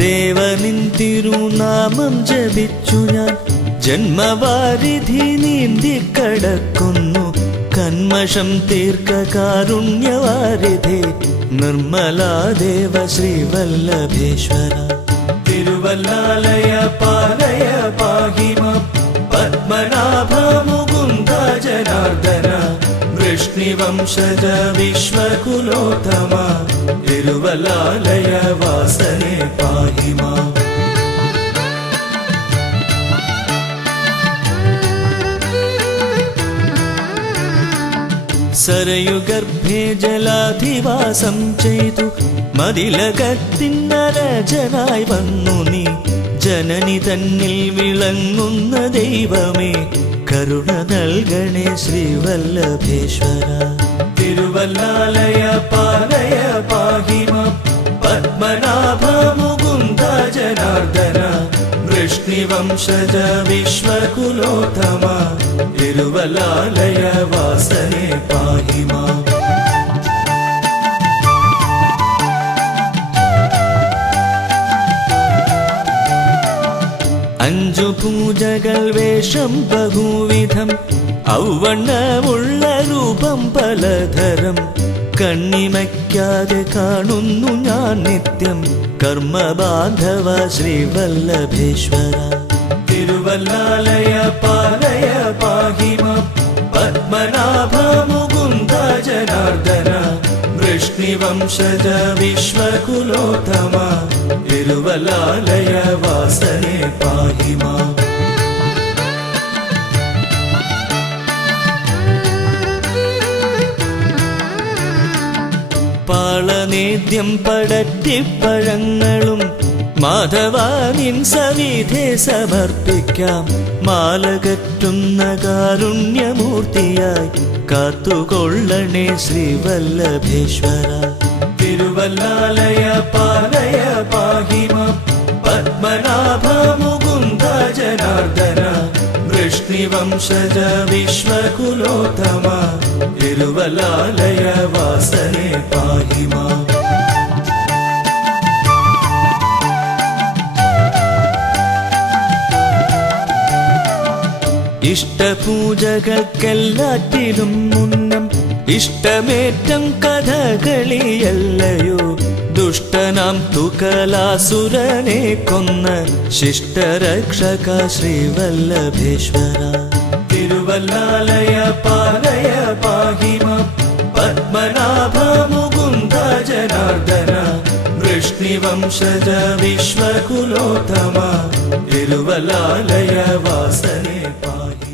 ദേവനിൻ തിരുനാമം ജപിച്ചു ഞാൻ ജന്മവാരിധി നീന്തിക്കടക്കുന്നു. കന്മഷം തീർക്ക കാരുണ്യവാരിധേ നിർമ്മലാദേവ ശ്രീവല്ലഭേശ്വര. തിരുവല്ലാലയ പാലയ പാഹി മാം പത്മനാഭ മുകുന്ദ ജനാർദ്ദന. വൃഷ്ണിവംശജ വിശ്വകുലോത്തമ തിരുവല്ലാലയ വാസനെ പാഹി മാം. സരയുഗർഭേ ജലാധിവാസം ചെയ്തു മതിലകത്തിന്നരജനായി വന്നു നീ. ജനനി തന്നിൽ വിളങ്ങുന്ന ദൈവമേ കരുണ നൽകണേ ശ്രീവല്ലഭേശ്വര. തിരുവല്ലാലയ പാലയ പാഹി മാം പത്മനാഭ മുകുന്ദ ജനാർദ്ദന. വൃഷ്ണിവംശജ വിശ്വകുലോത്തമ തിരുവല്ലാലയ വാസനെ പാഹി മാം. അഞ്ചു പൂജകൾ വേഷം ബഹുവിധം ഔവണ്ണമുള്ള രൂപം പലതരം. കണ്ണിമയ്ക്കാതെ കാണുന്നു ഞാൻ നിത്യം കർമ്മബാന്ധവ ശ്രീവല്ലഭേശ്വര. തിരുവല്ലാലയ പാലയ പാഹി മാം പത്മനാഭ മുകുന്ദ ജനാർദ്ദന. വൃഷ്ണിവംശജ വിശ്വകുലോത്തമ തിരുവല്ലാലയ വാസനെ പാഹി മാം. പാളനേദ്യം പടറ്റിപ്പഴങ്ങളും മാധവാനിൻ സവിധേ സമർപ്പിക്കാം. മാലകറ്റുന്ന കാരുണ്യമൂർത്തിയായി കാത്തുകൊള്ളണേ ശ്രീവല്ലഭേശ്വര. തിരുവല്ലാലയ പാലയ പാഹി മാം പത്മനാഭ മുകുന്ദ ജനാർദ്ദന. വൃഷ്ണിവംശജ വിശ്വകുലോത്തമ തിരുവല്ലാലയ വാസനെ പാഹി മാം. ഇഷ്ടപൂജകൾക്കെല്ലാറ്റിലും മുന്നം ഇഷ്ടമേറ്റം കഥകളിയല്ലയോ. ദുഷ്ടനാം തുകലാസുരനെ കൊന്ന ശിഷ്ടരക്ഷക ശ്രീവല്ലഭേശ്വര. തിരുവല്ലാലയ പാലയ പാഹി മാം പത്മനാഭ മുകുന്ദ ജനാർദ്ദന. വൃഷ്ണിവംശജ വിശ്വകുലോത്തമ തിരുവല്ലാലയ വാസനെ പാഹി.